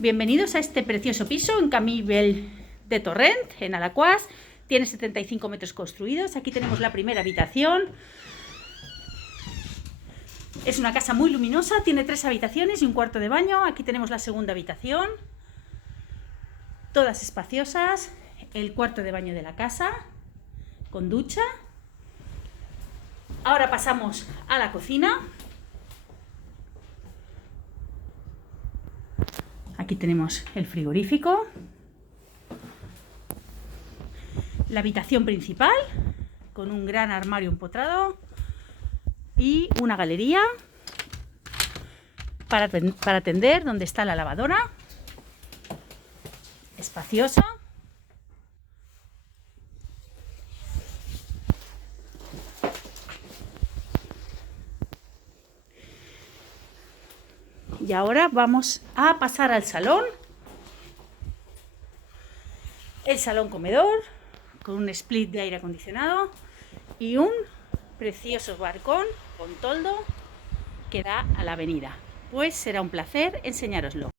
Bienvenidos a este precioso piso en Camí de Torrent, en Alaquàs. Tiene 75 metros construidos. Aquí tenemos la primera habitación. Es una casa muy luminosa, tiene 3 habitaciones y un cuarto de baño. Aquí tenemos la segunda habitación, todas espaciosas. El cuarto de baño de la casa, con ducha. Ahora pasamos a la cocina. Aquí tenemos el frigorífico, la habitación principal con un gran armario empotrado y una galería para atender, donde está la lavadora, espaciosa. Y ahora vamos a pasar al salón. El salón comedor con un split de aire acondicionado y un precioso balcón con toldo que da a la avenida. Pues será un placer enseñároslo.